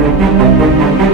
Thank